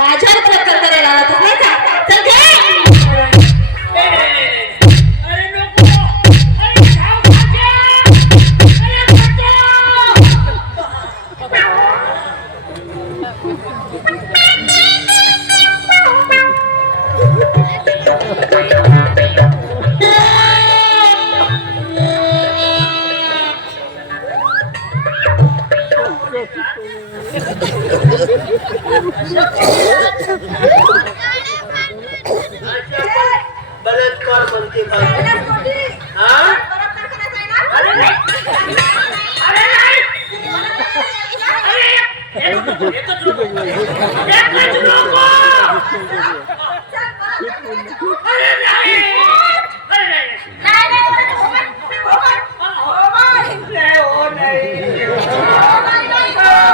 माझ्यावर प्रकार करायला लावत नाही का? चल घे. अरे नको, अरे खाऊ खाजा, अरे खातो. बलात्कार म्हणते पाहिजे. हा? अरे नाही, अरे नाही, अरे एकच नको, एकच नको, एकच नको. अरे नाही, अरे नाही, नाही हो नाही,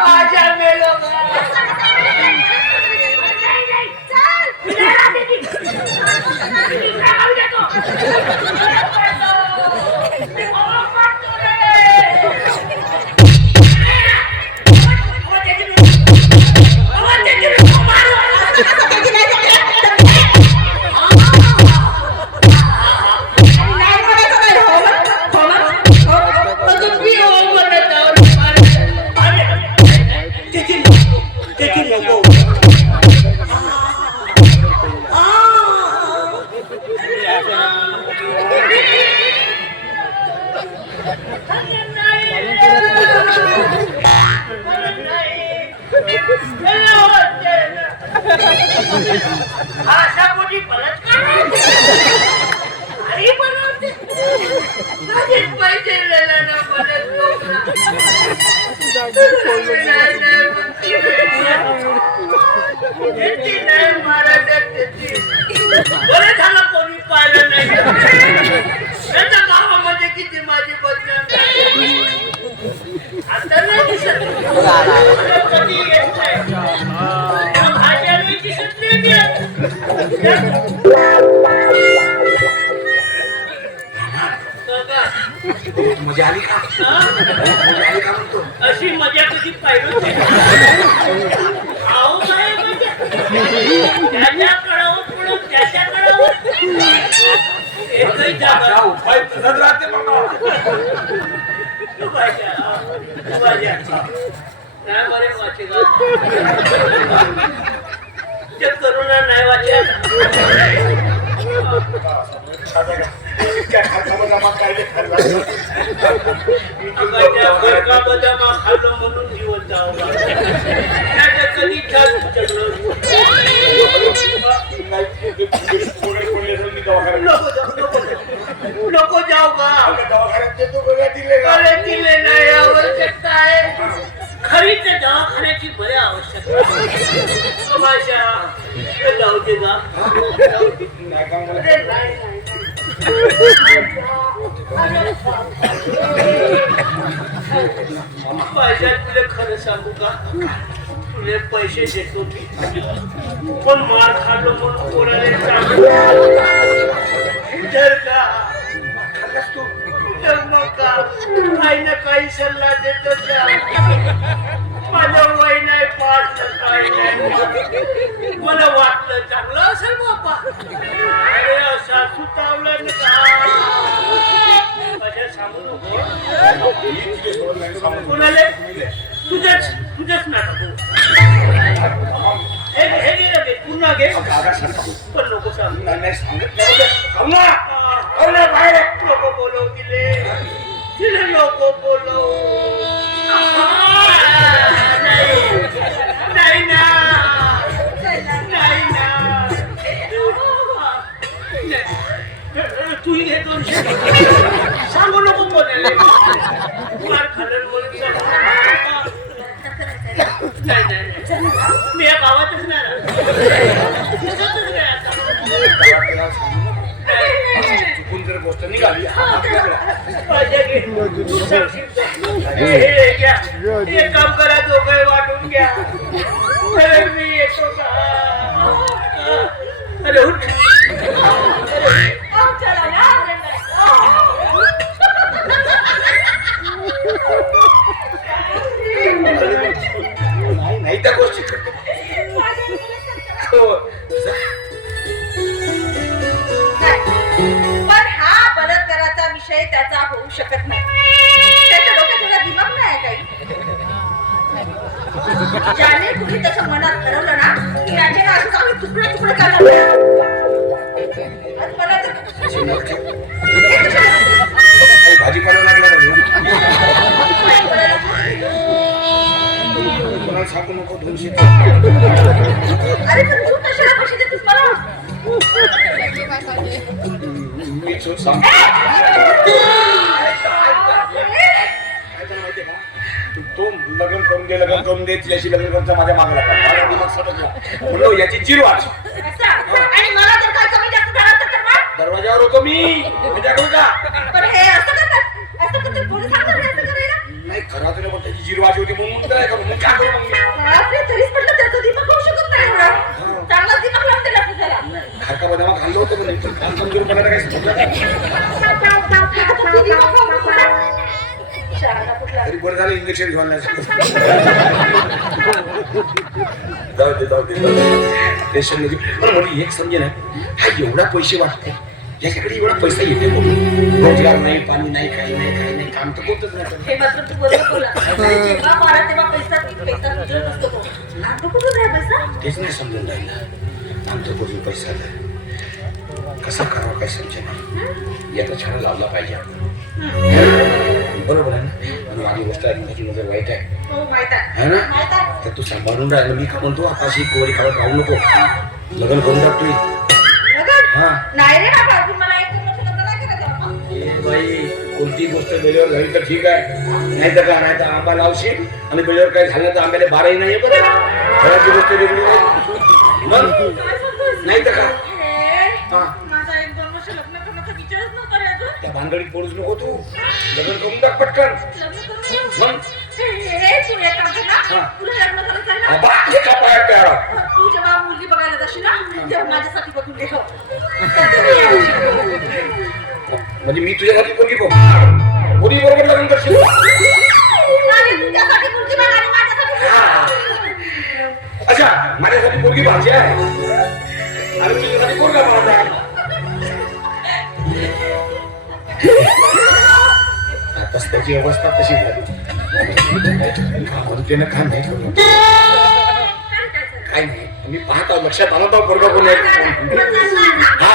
माझ्या मेलो अशा कोणी बलात्कार आई बनवते पैसे दिलेला ना मदत नाही मारा बरं झालं कोणी पाहिलं नाही. त्याच्या गावामध्ये किती माझी बदनाम आता नाही दिसत, कधी येत नाही, भाज्या नाही दिसत नाही. मजा आली का? म्हणतो अशी मजा कधी पाहिजे आहो काय मजा त्याच्या कळावर पुढं त्याच्या कळावर एकही जागा उपाय तसंच राहते बाबा. तू भाज्या नाही बरे वाचेगा ते करुणा नाही वाचेल. खाल्लं म्हणून जीवन जावं कधी नको जाऊ का? दिले नाही आवश्यकता आहे खरी ते दवाखान्याची बरी आवश्यकता जाऊ दे का? माझ्या तुला खरं सांगू का? तुले पैसे देतो मी पण मार खाल्लो म्हणून कोणाला जर का काही ना काही सल्ला देतो माझं वय नाही पाच काही नाही. मला वाटलं चांगलं असेल बापा. अरे असा सुतावला अशा सांगू नको कोणाला. तुझंच नाटक हे घे पुन्हा घे पण नको सांग नको बोलव तिले नको बोलव. नाही ना तूही घे 200 सांगू नको कोणाला मार खाल्लं म्हणून. नाही मी या गावातच नाही चुकून जर गोष्ट निघाली एक काम करा दोघे वाटून घ्या. मी येतो का? अरे उठ नाही त्या गोष्टी शकत नाही. त्याच्या डोक्यात एवढा दिमाग नाही काही. ज्याने कुणी त्याच्या मनात ठरवलं ना की याचे ना असं आम्ही तुकडे तुकडे करणार. आज मला तर भाजीपाला लागला कोणाला सांगू नको 200. अरे पण तू कशाला पैसे देतोस मला? मी चूक सांग तो लग्न करून दे तिच्याशी लग्न करता माझ्या मागला माझा दिमाग समजला म्हणून याची चिर वाच. अच्छा. आणि मला जर काय कमी जास्त झालं तर मग? दरवाजावर होतो मी मजा करू का? पण हे असं करतात. असं करतात. पोलीस सांगतात हे असं करायला. नाही खरा तुला पण त्याची चिर वाच होती म्हणून काय करू मग काय करू मग मी? बापरे, तरीच म्हटलं त्याचं दिमाग होऊ शकत नाही एवढा. चांगलाच दिमाग लावून दिला तू त्याला. खारका बदामा खाल्लं होतं पण काम कमजोर बनायला काय समजलं नाही. तरी बरं झालं इंजेक्शन घेऊन नाही जाऊ दे टेन्शन नाही. पण मला एक समजे ना हा एवढा पैसे वाटते याच्याकडे एवढा पैसा येते म्हणून रोजगार नाही पाणी नाही काही नाही काम तर होतच नाही. हे मात्र तू बरोबर बोला. जेव्हा मारा तेव्हा पैसा उजळत असतो. आमचं कुठून आहे पैसा? तेच नाही समजून राहिलं आमचं कुठून पैसा आला कसा करावा काय समजे नाही. याचा छान लावला पाहिजे आपण बरोबर आहे ना. आणि माझी गोष्ट आहे त्याची नजर वाईट आहे हो माहित आहे. है ना माहित आहे. तर तू सांभाळून राहिलं मी का म्हणतो आता अशी कोरी खावत राहू नको लग्न करून टाकतोय. बघा. हा नाही रे बाबा, अजून मला 1 वर्ष लग्न नाही करायचं बाबा. ए बाई कोणती गोष्ट वेळेवर झाली तर ठीक आहे नाही तर का नाही तर आंबा लावशील आणि वेळेवर काय झालं तर आंब्याला बाराही नाही बरं घराची गोष्ट वेगळी नाही मग काय सांगतोस? नाही तर का हे, हा. माझा 1-2 वर्ष लग्न करण्याचा विचारच नव्हता रे अजून. त्या भानगडीत पडूच नको तू लग्न करून टाक पटकन लग्न करून मग हे, तू एक काम कर ना. हा. तुला लग्न करायचं आहे ना? आबा, एका पायात प्यारा. तू जेव्हा मुलगी बघायला जाशील ना तेव्हा माझ्यासाठी बघून घे हो. त्याचं मी यावर्षी बघू. म्हणजे मी तुझ्यासाठी कोणी कोणी बरोबर लग्न करशील आणि तू त्यासाठी मुलगी बघ आणि माझ्यासाठी मुलगी हा. बघ. अच्छा माझ्यासाठी पोरगी भाजी आहे आणि तुझ्यासाठी पोरगा भाजी आहे आताच त्याची अवस्था तशी झाली म्हणते ना काय नाही करू काय नाही मी पाहतो लक्षात आलं तर पोरगा कोण आहे हा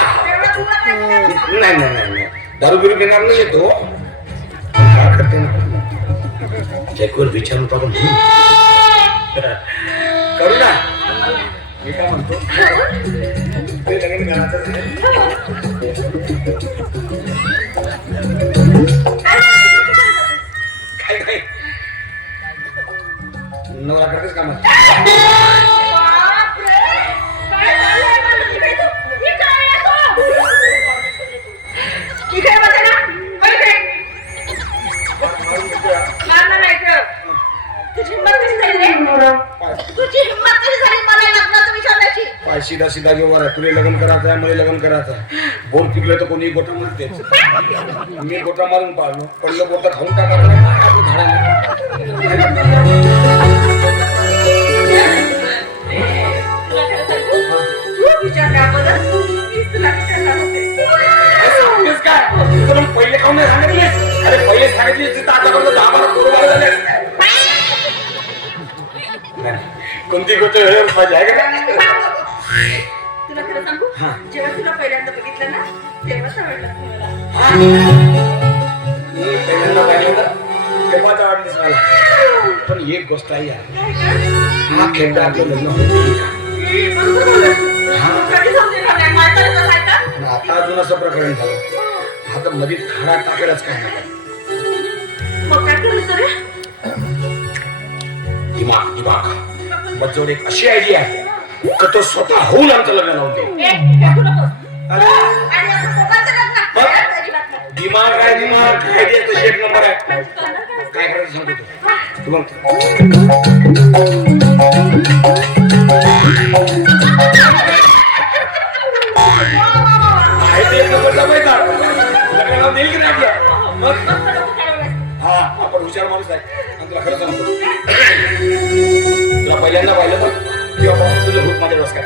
नाही दारू बिरू पिणार नाही येतो काय करते ना चेकवर विचारून तो आपण करू ना मी काय म्हणतो ते लग्न करायचं काय काय नवरा करतेच काम बापरे! काय झालंय माझं इकडे तू? इकडे ये तू! इकडे बघा ना. इकडे. मारणार नाही इकडं. तुझी हिंमत कशी झाली रे? तुझी हिंमत कशी झाली मला लग्नाचं विचारण्याची? पाय सीधा जेव्हा तुला लग्न करायचं आहे मला लग्न करायचं आहे बोट पिकलं तर कोणी गोटा मारतेच मी गोटा मारून पाहिलो पडलं बोट खाऊन टाकायचं तुला खरं सांगू? तू विचारल्या अगोदर मीच तुला विचारणार होते. काय पहिले खाऊन नाही सांगितले अरे पहिले सांगितले तर आतापर्यंत 10-12 बरोबर झाले कोणती गोष्ट माझी आहे का तुला खरं सांगू? जेव्हा तुला पहिल्यांदा बघितलं ना तेव्हाच आवडलं मला. मी पहिल्यांदा पाहिलं तेव्हाच आवडलीस मला पण एक गोष्ट आहे यार हा खेळता आपलं लग्न होते बरोबर बोललास. कधी समजेल का नाही? माझ्याकडे कसं आहे का? आता अजून असं प्रकरण झालं आता मध्ये खाडा टाकेलच काय नाही मग काय करायचं रे? दिमाग बच्चोड एक अशी आयडिया आहे तर तो स्वतः होऊन आमचं लग्न लावून दे टाकू नकोस. अरे आणि आता दोघांचं लग्न. बघ. अजिबात नाही. दिमाग आयडिया तशी एक नंबर आहे काय करायचं सांगतो तू मग एक नंबरचा पैसा लग्न लावून देईल की नाही आपलं मग हा आपण हुशार माणूस आहे आणि तुला खरं सांगतो तुला पहिल्यांदा पाहिलं तर किंवा तुझं भूत माझ्या रस्त्यात